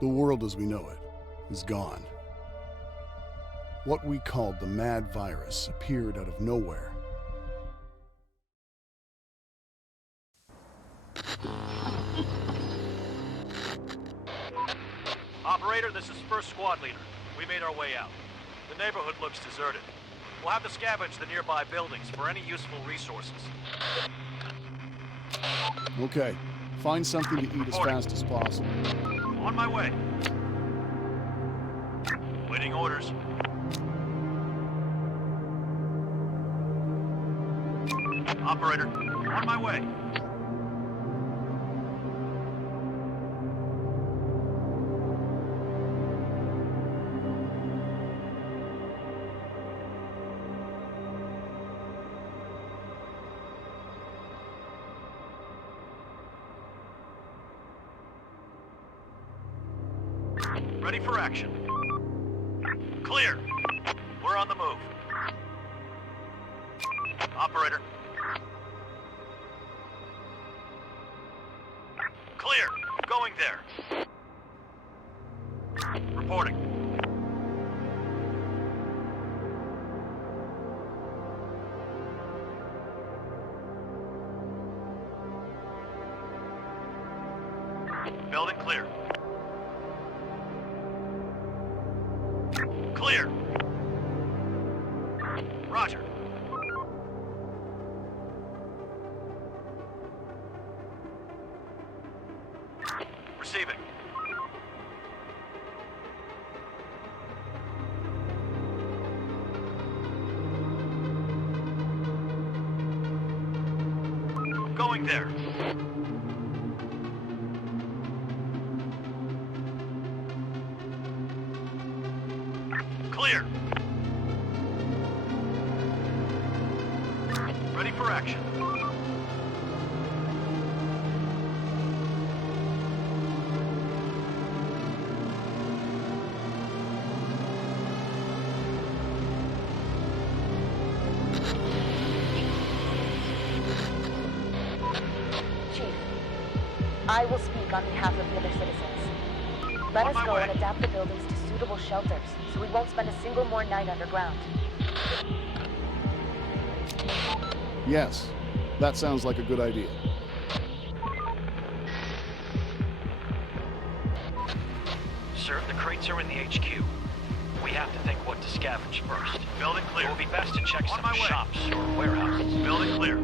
The world as we know it is gone. What we called the mad virus appeared out of nowhere. Operator, this is First Squad Leader. We made our way out. The neighborhood looks deserted. We'll have to scavenge the nearby buildings for any useful resources. Okay, find something to eat as fast as possible. On my way. Waiting orders. Operator, on my way. Ready for action. Clear. We're on the move. Operator. Clear. Going there. Reporting. Building clear. Clear. Roger. Receiving. Going there. Clear. Ready for action. Chief, I will speak on behalf of the other citizens. Let us go and adapt the buildings to suitable shelters, so we won't spend a single more night underground. Yes, that sounds like a good idea. Sir, the crates are in the HQ. We have to think what to scavenge first. Building clear. It will be best to check On some my way. shops or warehouses. Building clear.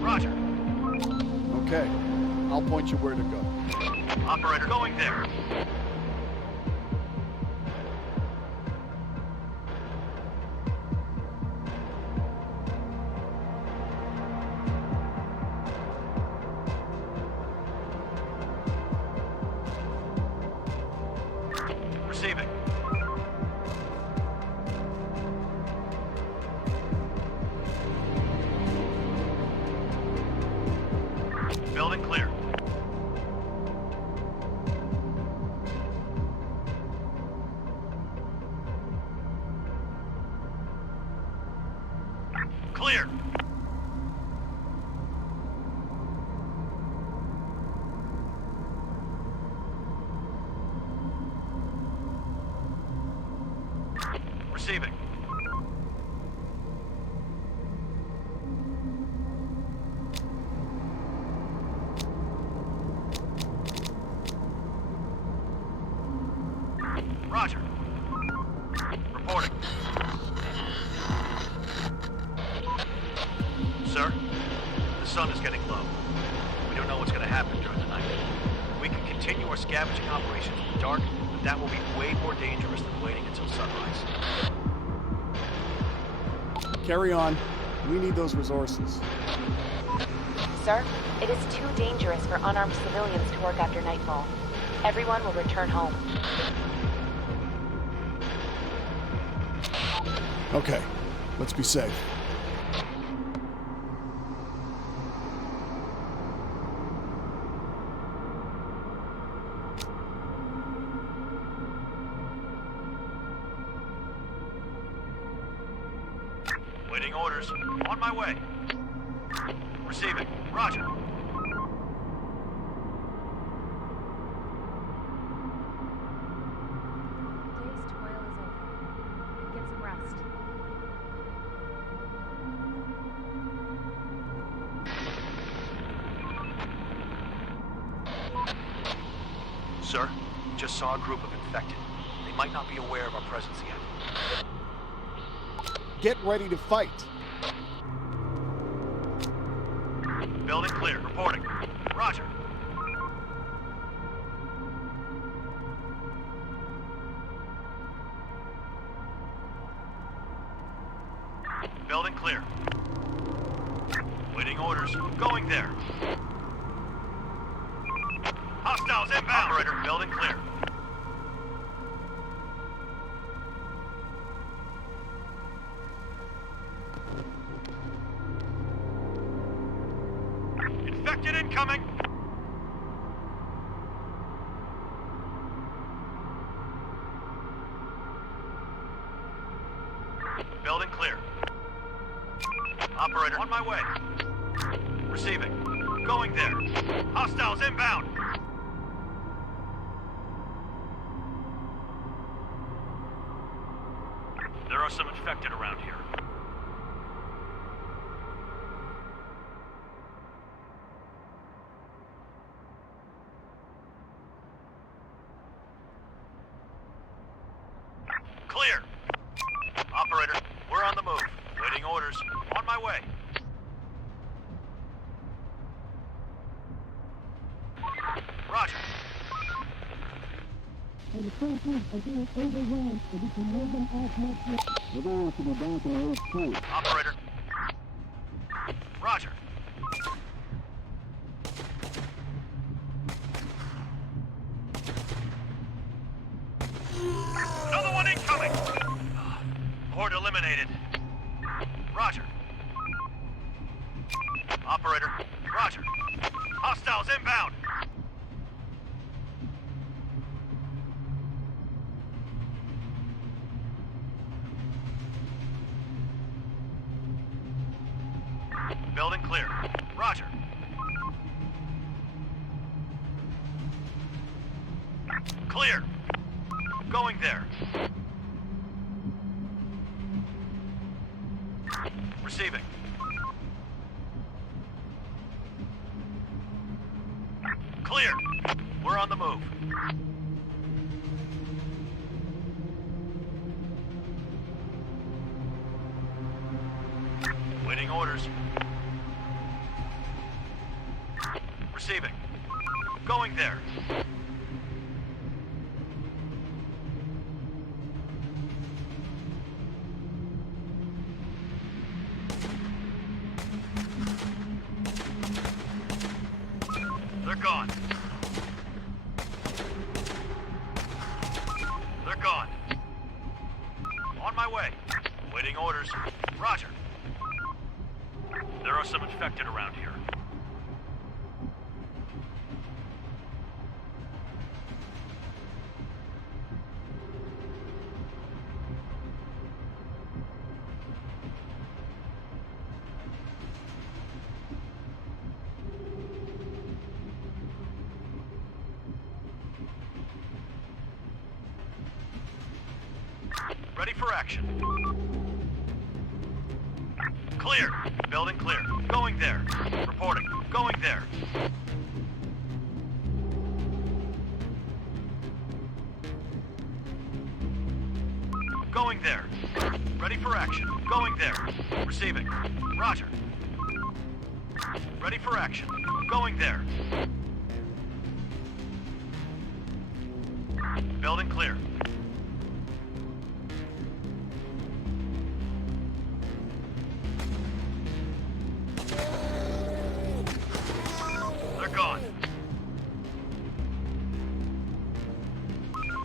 Roger. Okay, I'll point you where to go. Operator, going there. Receiving. Building clear. Clear. Receiving. Roger. Reporting. Sir, the sun is getting low. We don't know what's going to happen during the night. We can continue our scavenging operations in the dark, but that will be way more dangerous than waiting until sunrise. Carry on. We need those resources. Sir, it is too dangerous for unarmed civilians to work after nightfall. Everyone will return home. Okay, let's be safe. Waiting orders. On my way. Receiving. Roger. Sir, just saw a group of infected. They might not be aware of our presence yet. Get ready to fight. Building clear. Reporting. Roger. Building clear. Waiting orders. Going there. Hostiles inbound. Operator, building clear. Infected incoming. Building clear. Operator, on my way. Receiving. Going there. Hostiles inbound. There are some infected around here. Clear. Operator, we're on the move. Waiting orders. On my way. Roger. Operator. Roger. Another one incoming. Horde eliminated. Roger. Operator. Roger. Hostiles inbound. Building clear. Roger. Clear. Going there. Receiving. Clear. We're on the move. Waiting orders. Receiving. Going there. They're gone. They're gone. On my way. Waiting orders. Roger. There are some infected around here. Ready for action. Clear. Building clear. Going there. Reporting. Going there. Going there. Ready for action. Going there. Receiving. Roger. Ready for action. Going there. Building clear. They're gone.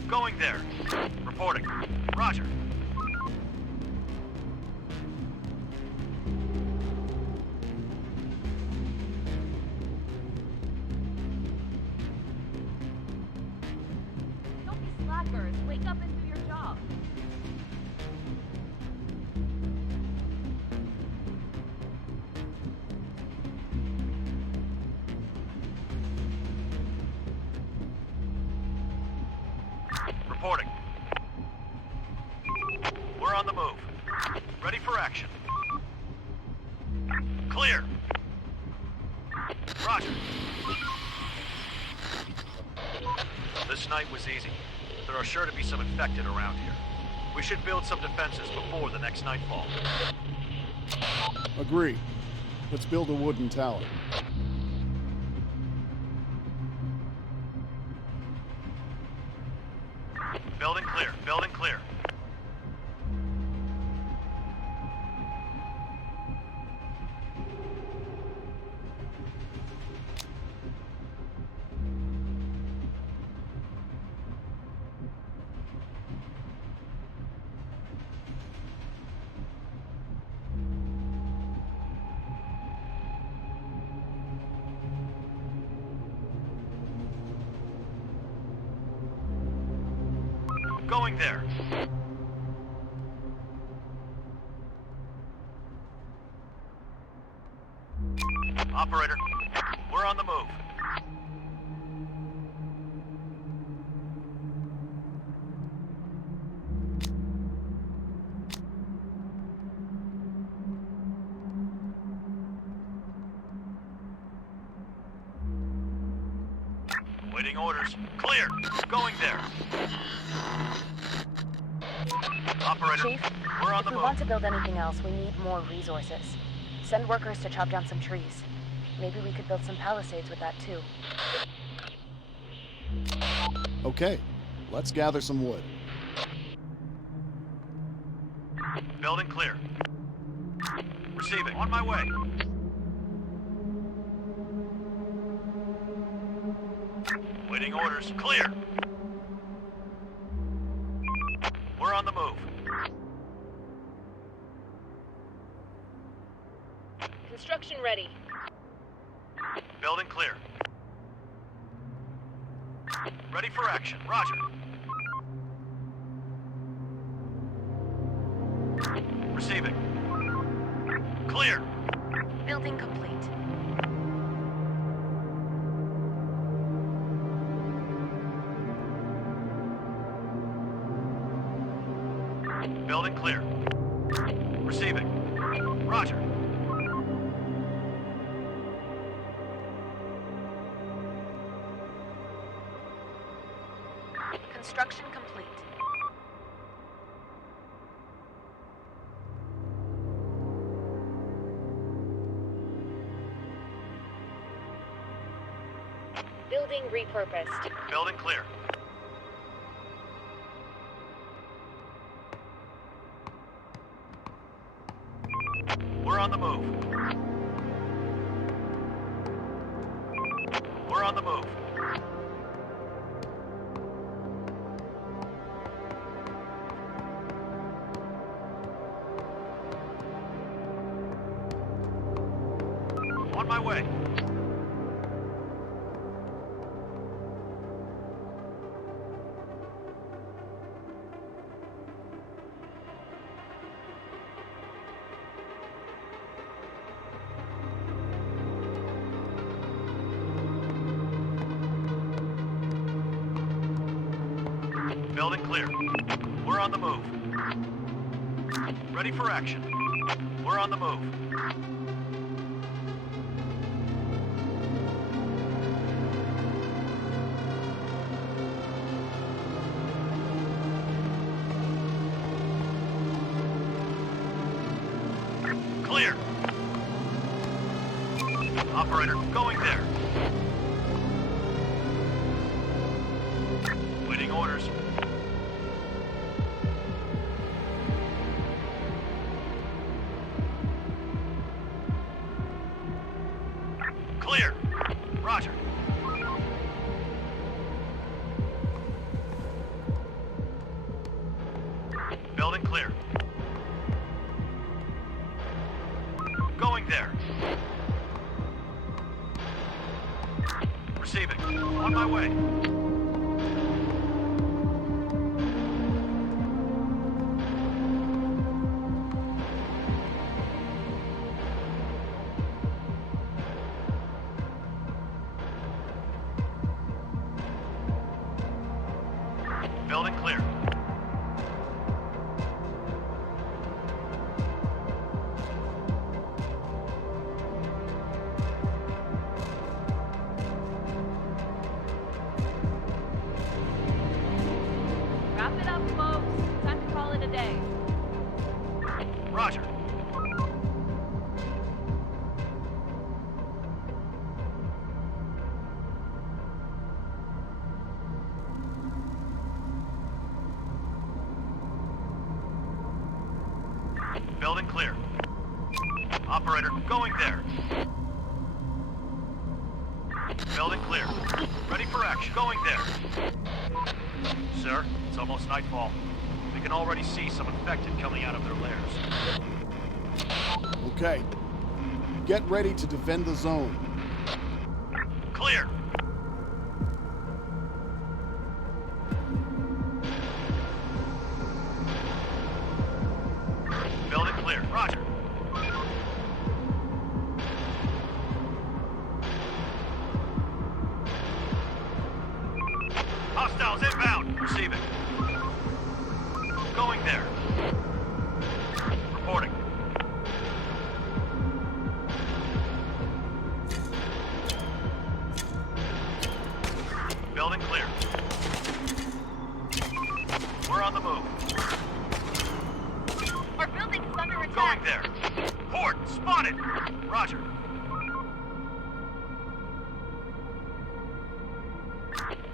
Going there. Reporting. Roger. Don't be slackers. Wake up and do your job. Reporting. We're on the move. Ready for action. Clear. Roger. last night was easy. There are sure to be some infected around here. We should build some defenses before the next nightfall. Agree. Let's build a wooden tower. Building clear, building clear. Going there. Operator, we're on the move. Waiting orders. Clear. Going there. Operator, Chief, we're on if the we move. want to build anything else, we need more resources. Send workers to chop down some trees. Maybe we could build some palisades with that too. Okay, let's gather some wood. Building clear. Receiving. On my way. Waiting orders. Clear. We're on the move. Construction ready. Building clear. Ready for action. Roger. Receiving. Clear. Building complete. Building clear. Receiving. Roger. Construction complete. Building repurposed. Building clear. We're on the move. We're on the move. On my way. Building clear. We're on the move. Ready for action. We're on the move. Clear. Operator, going there. Waiting orders. Clear. Roger. Building clear. Going there. Receiving. On my way. Building clear. Building clear. Operator, going there. Building clear. Ready for action. Going there. Sir, it's almost nightfall. We can already see some infected coming out of their lairs. Okay. Get ready to defend the zone. Clear. Building clear. Roger. Hostiles inbound. Receiving. Going there. Reporting. Building clear. We're on the move. Our building's under attack. Going there. Horde, spotted. Roger.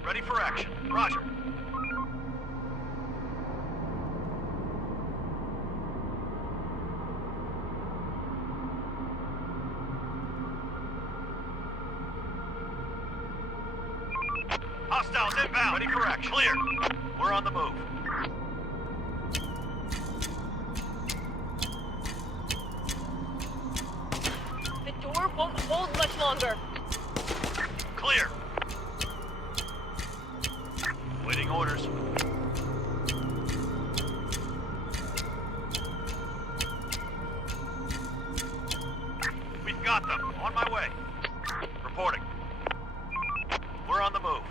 Ready for action. Roger. Hostiles inbound. Ready for action. Clear. We're on the move. The door won't hold much longer. Clear. Waiting orders. We've got them. On my way. Reporting. We're on the move.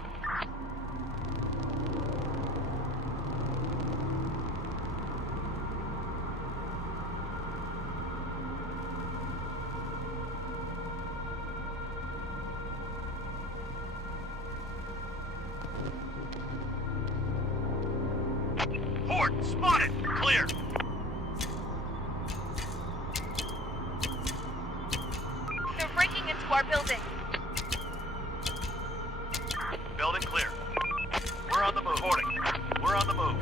Horde, spotted! Clear! They're breaking into our building. Building clear. We're on the move. Reporting. We're on the move.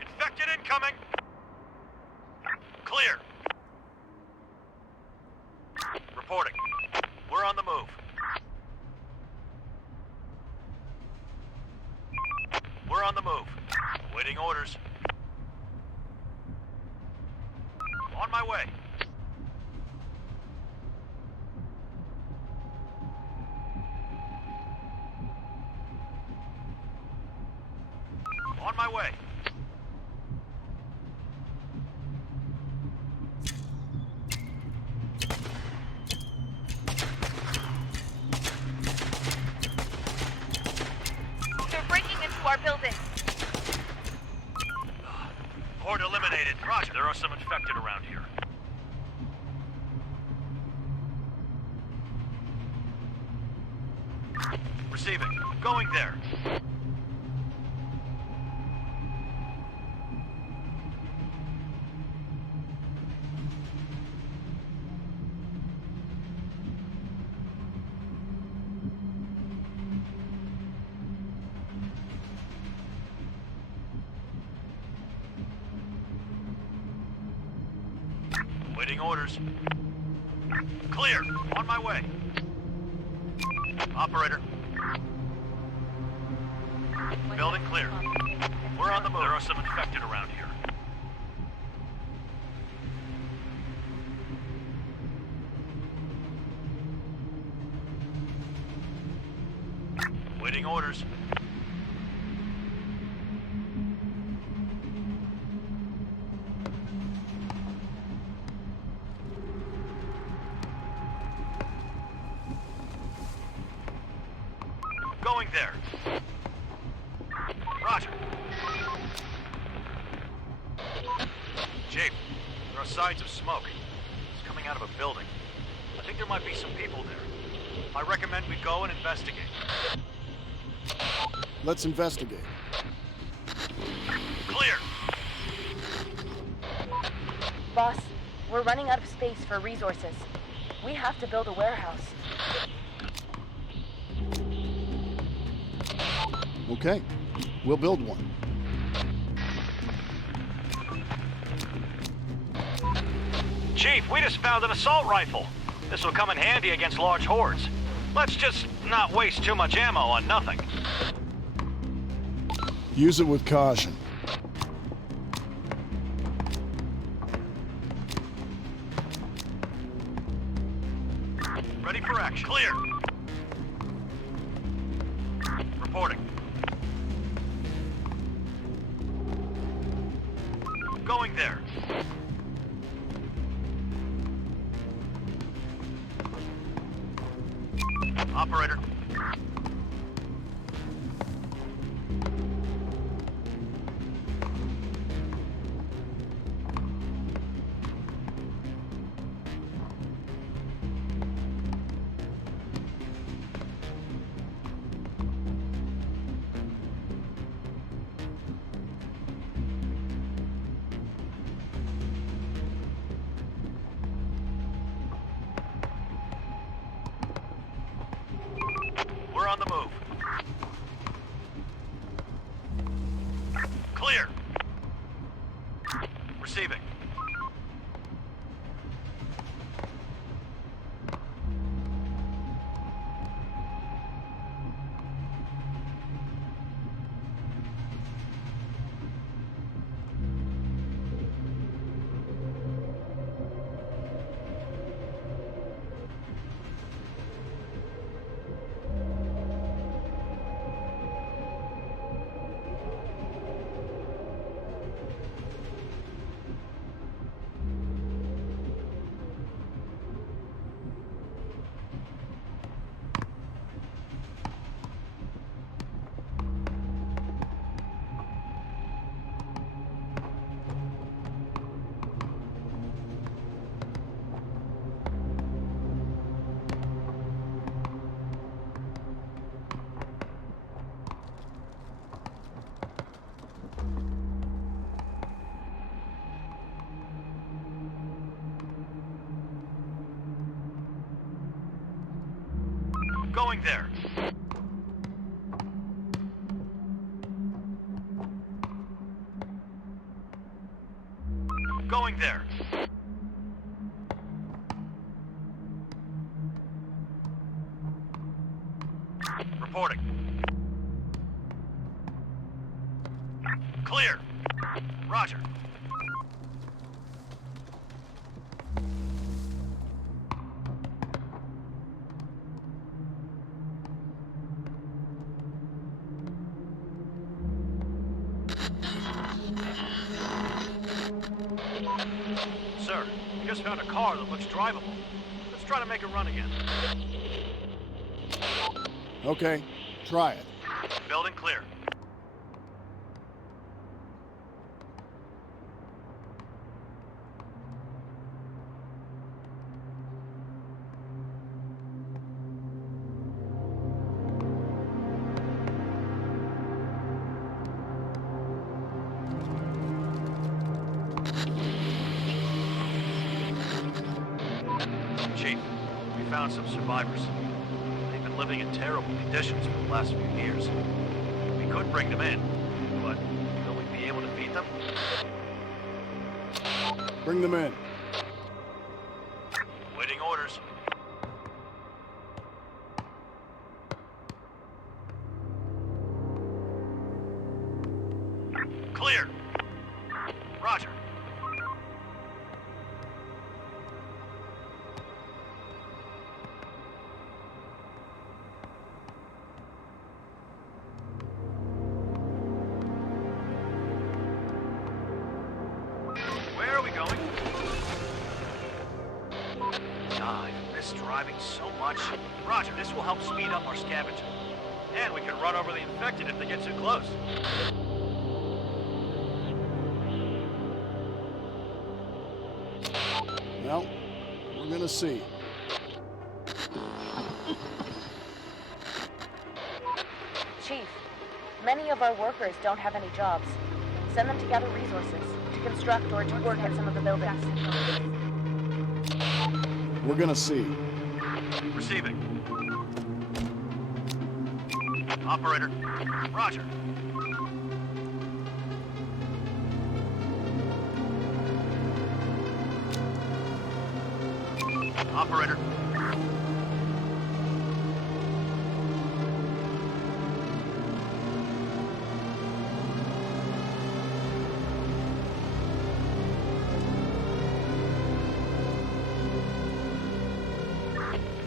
Infected incoming! Clear. Reporting. We're on the move. We're on the move. Waiting orders. On my way. On my way. They're breaking into our building. Horde eliminated. Roger. There are some infected around here. Receiving. Going there. Waiting orders. Clear. On my way. Operator. Building clear. We're on the move. There are some infected around here. Waiting orders. Going there. Roger. Chief, there are signs of smoke. It's coming out of a building. I think there might be some people there. I recommend we go and investigate. Let's investigate. Clear. Boss, We're running out of space for resources. We have to build a warehouse. Okay, we'll build one. Chief, we just found an assault rifle. This will come in handy against large hordes. Let's just not waste too much ammo on nothing. Use it with caution. Ready for action. Clear. Reporting. Going there. Operator. We're on the move. Clear. Receiving. Going there. Going there. Reporting. Clear. Roger. Sir, we just found a car that looks drivable. Let's try to make it run again. Okay, try it. Building clear. Chief, we found some survivors. They've been living in terrible conditions for the last few years. We could bring them in, but will we be able to feed them? Bring them in. Waiting orders. Clear. Roger. Where are we going? I've missed driving so much. Roger, this will help speed up our scavenging. And we can run over the infected if they get too close. Well, we're gonna see. Chief, many of our workers don't have any jobs. Send them to gather resources, to construct or to work at some of the buildings. We're gonna see. Receiving. Operator. Roger. Operator.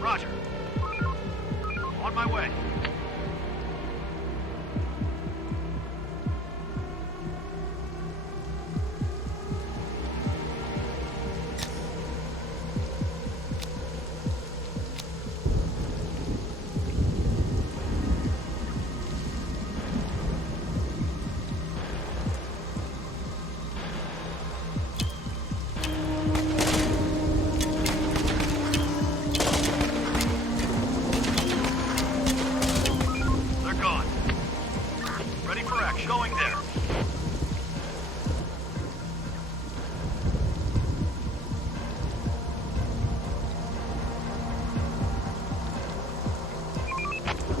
Roger. On my way. They're gone. Ready for action. Going there.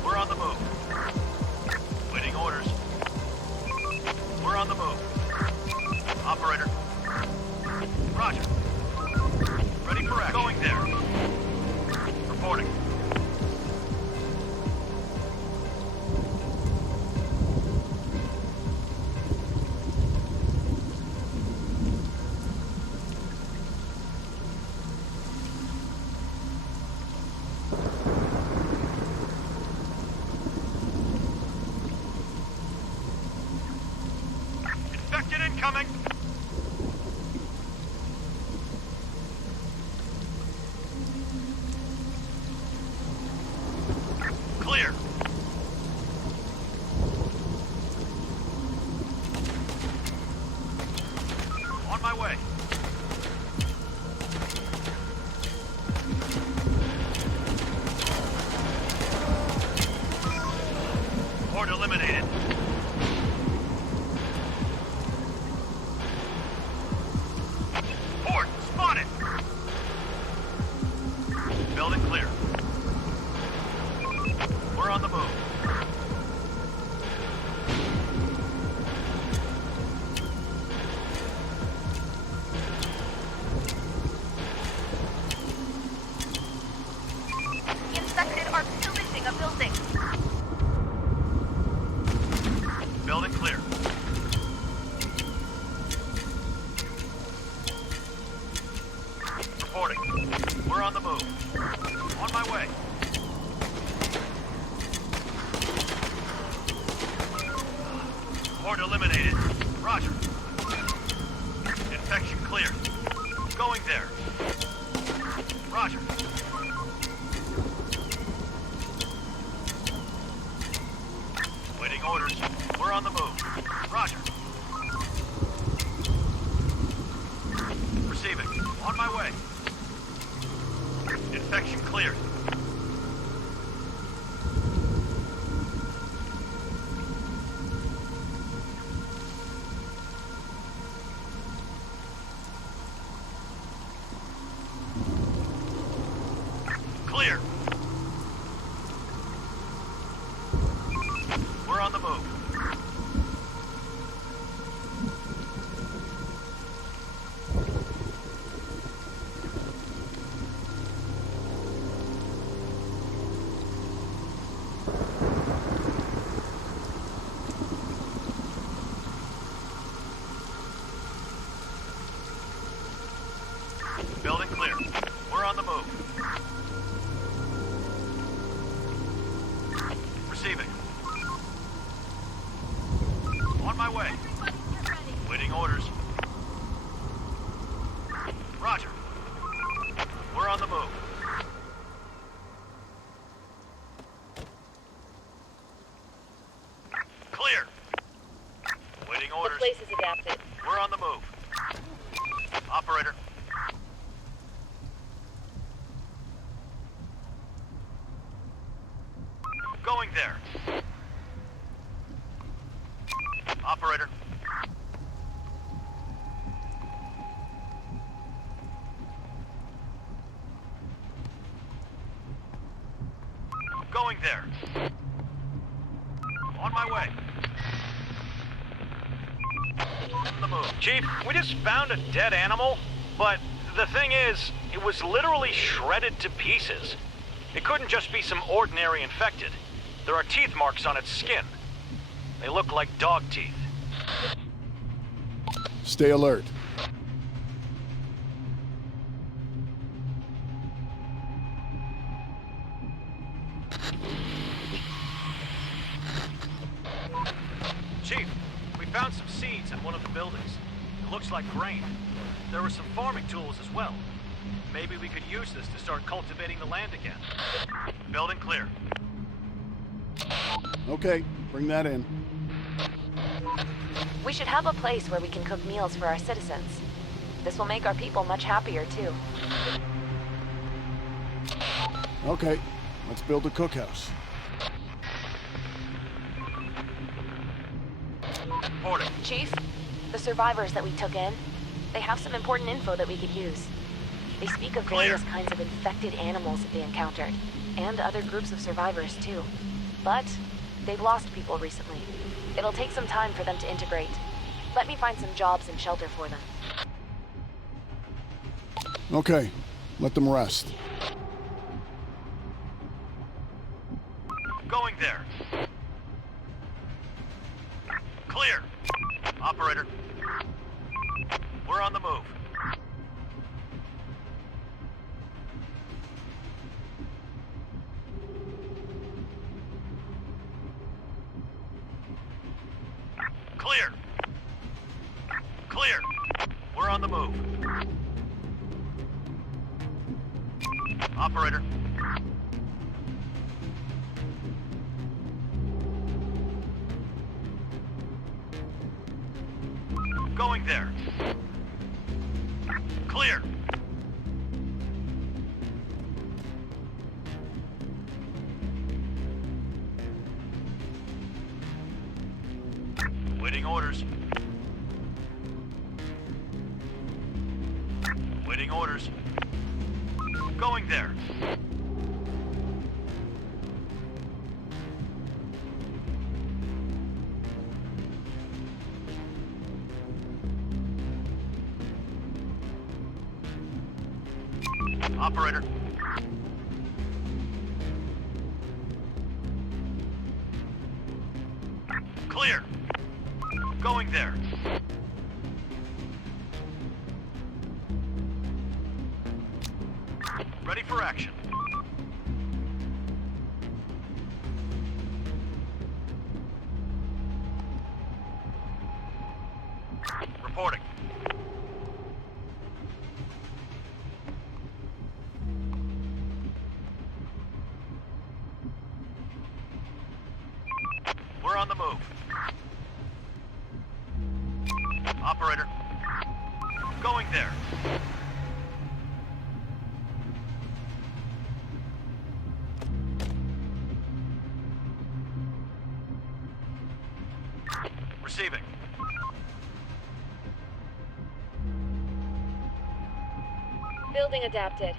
We're on the move. Waiting orders. We're on the move. Operator. Roger. Ready for action. Going there. Reporting. Infected incoming! Clear. On my way. Horde eliminated. Horde spotted! Building clear. We're on the move. The infected are pillaging a building. Building clear. Reporting. We're on the move. On my way. Horde eliminated. Roger. Infection cleared. Going there. Roger. Waiting orders. We're on the move. Roger. Receiving. On my way. Infection cleared. Clear. We're on the move. Building clear. We're on the move. Receiving. On my way. Waiting orders. Roger. We're on the move. Clear. Waiting The orders. place is adapted. We're on the move. Operator. Going there. Operator. On my way. On the move. Chief, we just found a dead animal, but the thing is, it was literally shredded to pieces. It couldn't just be some ordinary infected. There are teeth marks on its skin. They look like dog teeth. Stay alert. Chief, we found some seeds in one of the buildings. It looks like grain. There were some farming tools as well. Maybe we could use this to start cultivating the land again. Building clear. Okay, bring that in. We should have a place where we can cook meals for our citizens. This will make our people much happier, too. Okay, let's build a cookhouse. Reporting. Chief, the survivors that we took in, they have some important info that we could use. They speak of various kinds of infected animals that they encountered, and other groups of survivors, too. But they've lost people recently. It'll take some time for them to integrate. Let me find some jobs and shelter for them. Okay, let them rest. Going there. Clear. Operator. We're on the move. Clear. Clear. We're on the move. Operator. Going there. Clear. Waiting orders. Waiting orders. Going there. Operator. Clear. Going there. Ready for action. Reporting. We're on the move. Operator. Going there. Receiving. Building adapted.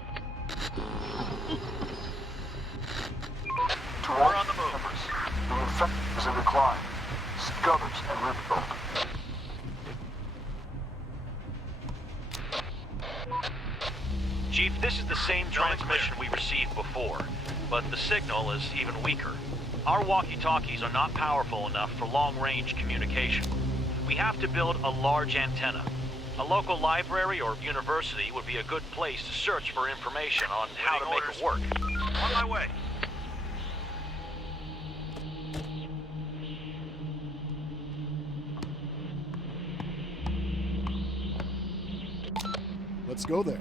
We're on the move. The infected is in decline. Seek others and rebuild. Chief, this is the same transmission we received before, but the signal is even weaker. Our walkie-talkies are not powerful enough for long-range communication. We have to build a large antenna. A local library or university would be a good place to search for information on how to make it work. On my way. Let's go there.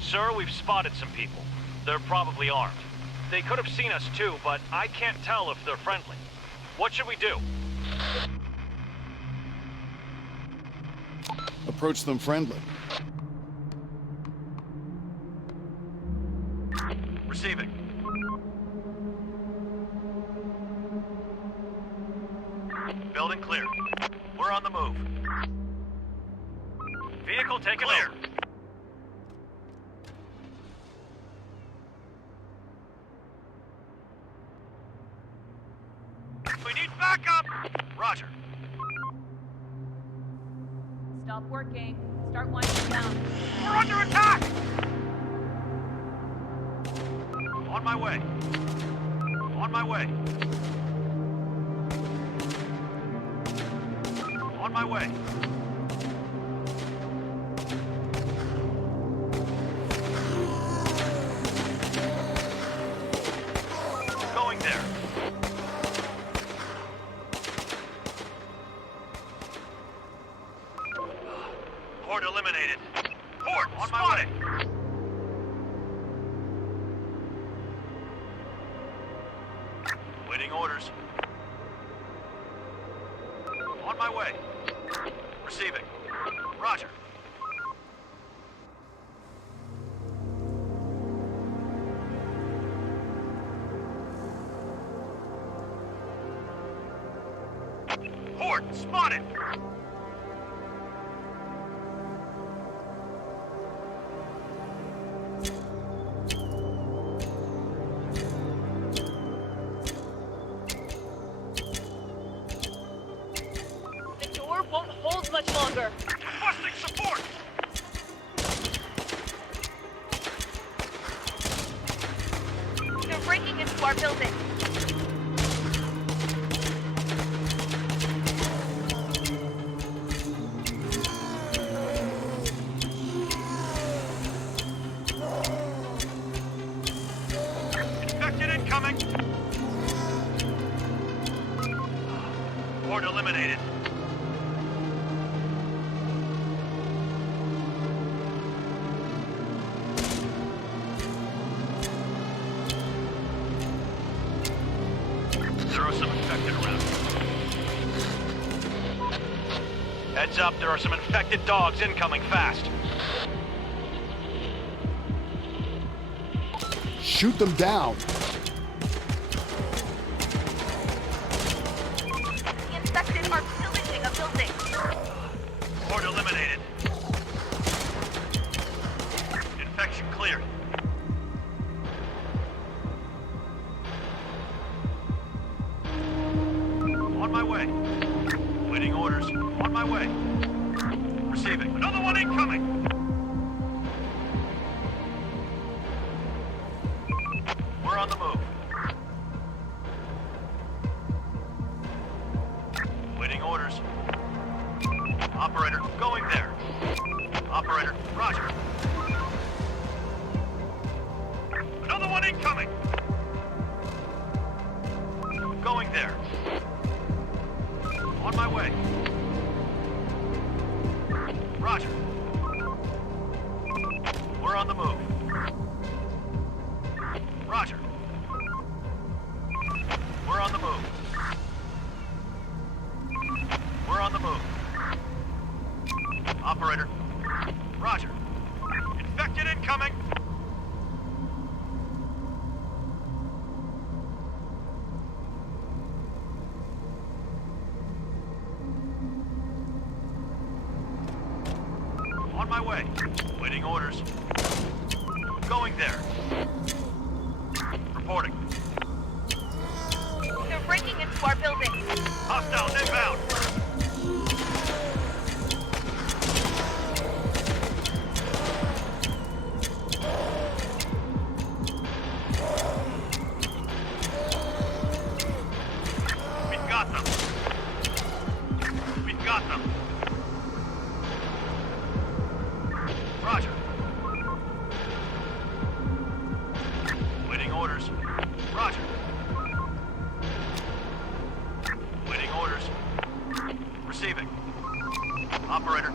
Sir, we've spotted some people. They're probably armed. They could have seen us too, but I can't tell if they're friendly. What should we do? Approach them friendly. Receiving. Building clear. We're on the move. Vehicle taken Clear. over. We need backup! Roger. Stop working. Start winding down. We're under attack! On my way. On my way. On my way. Going there. Horde eliminated. Horde, on my way. Waiting orders. On my way. Receiving. Roger. Horde, spotted! The door won't hold much longer. Requesting support! They're breaking into our building. Infected incoming! Horde eliminated. There are some infected around. Heads up, there are some infected dogs incoming fast. Shoot them down. The infected are pillaging a building. Horde eliminated. Infection cleared. On my way. Waiting orders. On my way. Receiving. Another one incoming! We're on the move. Waiting orders. Operator, going there. Operator, roger. Another one incoming! Going there. On my way. Roger. We're on the move. Roger. We're on the move. We're on the move. Operator. Roger. Infected incoming! On my way. Waiting orders. Going there. Reporting. They're breaking into our building. Hostiles inbound. We've got them. We've got them. Roger. Waiting orders. Roger. Waiting orders. Receiving. Operator.